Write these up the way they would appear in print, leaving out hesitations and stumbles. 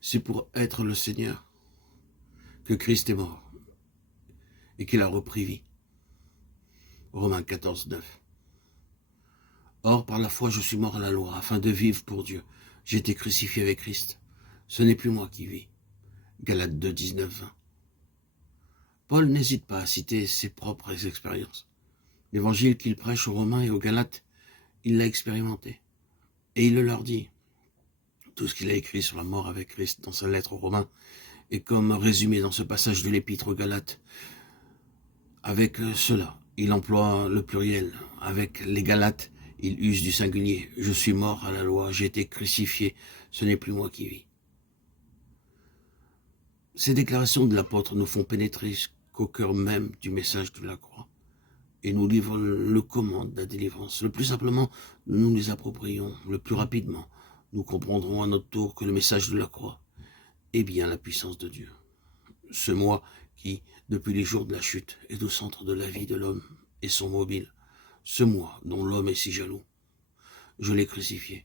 C'est pour être le Seigneur que Christ est mort et qu'il a repris vie. Romains 14, 9. Or, par la foi, je suis mort à la loi, afin de vivre pour Dieu. J'ai été crucifié avec Christ. Ce n'est plus moi qui vis. Galates 2, 19, 20. Paul n'hésite pas à citer ses propres expériences. L'évangile qu'il prêche aux Romains et aux Galates, il l'a expérimenté. Et il le leur dit. Tout ce qu'il a écrit sur la mort avec Christ dans sa lettre aux Romains est comme résumé dans ce passage de l'épître aux Galates. Avec cela, il emploie le pluriel. Avec les Galates, il use du singulier. Je suis mort à la loi, j'ai été crucifié, ce n'est plus moi qui vis. Ces déclarations de l'apôtre nous font pénétrer qu'au cœur même du message de la croix et nous livrent le comment de la délivrance. Le plus simplement, nous nous les approprions. Le plus rapidement, nous comprendrons à notre tour que le message de la croix est bien la puissance de Dieu. Ce moi qui, depuis les jours de la chute, est au centre de la vie de l'homme et son mobile. Ce moi dont l'homme est si jaloux. Je l'ai crucifié.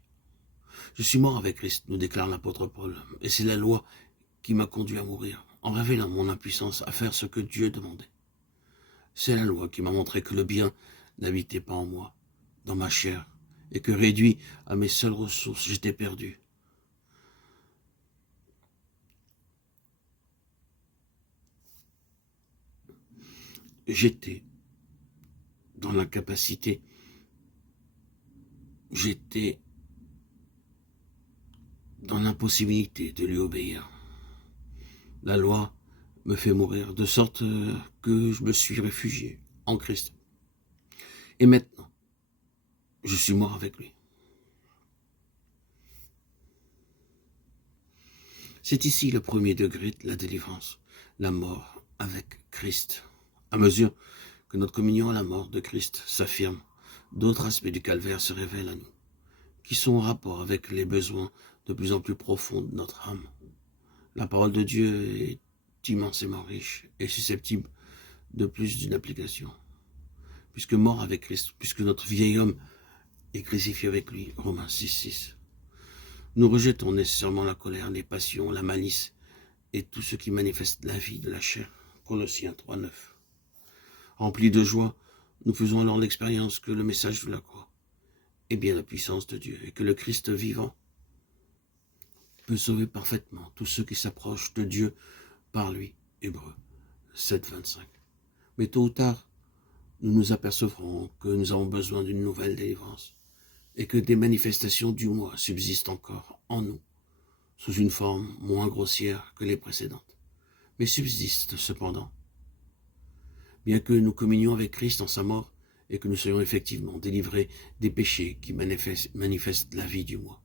Je suis mort avec Christ, nous déclare l'apôtre Paul, et c'est la loi qui m'a conduit à mourir, en révélant mon impuissance à faire ce que Dieu demandait. C'est la loi qui m'a montré que le bien n'habitait pas en moi, dans ma chair, et que réduit à mes seules ressources, j'étais perdu. J'étais dans l'incapacité, j'étais dans l'impossibilité de lui obéir. La loi me fait mourir, de sorte que je me suis réfugié en Christ. Et maintenant, je suis mort avec lui. C'est ici le premier degré de la délivrance, la mort avec Christ. À mesure que notre communion à la mort de Christ s'affirme, d'autres aspects du calvaire se révèlent à nous, qui sont en rapport avec les besoins de plus en plus profonds de notre âme. La parole de Dieu est immensément riche et susceptible de plus d'une application. Puisque mort avec Christ, puisque notre vieil homme est crucifié avec lui, Romains 6, 6. Nous rejetons nécessairement la colère, les passions, la malice et tout ce qui manifeste la vie de la chair, Colossiens 3, 9. Remplis de joie, nous faisons alors l'expérience que le message de la croix est bien la puissance de Dieu et que le Christ vivant peut sauver parfaitement tous ceux qui s'approchent de Dieu par lui. Hébreux 7, 25. Mais tôt ou tard, nous nous apercevrons que nous avons besoin d'une nouvelle délivrance et que des manifestations du moi subsistent encore en nous, sous une forme moins grossière que les précédentes, mais subsistent cependant. Bien que nous communions avec Christ en sa mort et que nous soyons effectivement délivrés des péchés qui manifestent la vie du moi.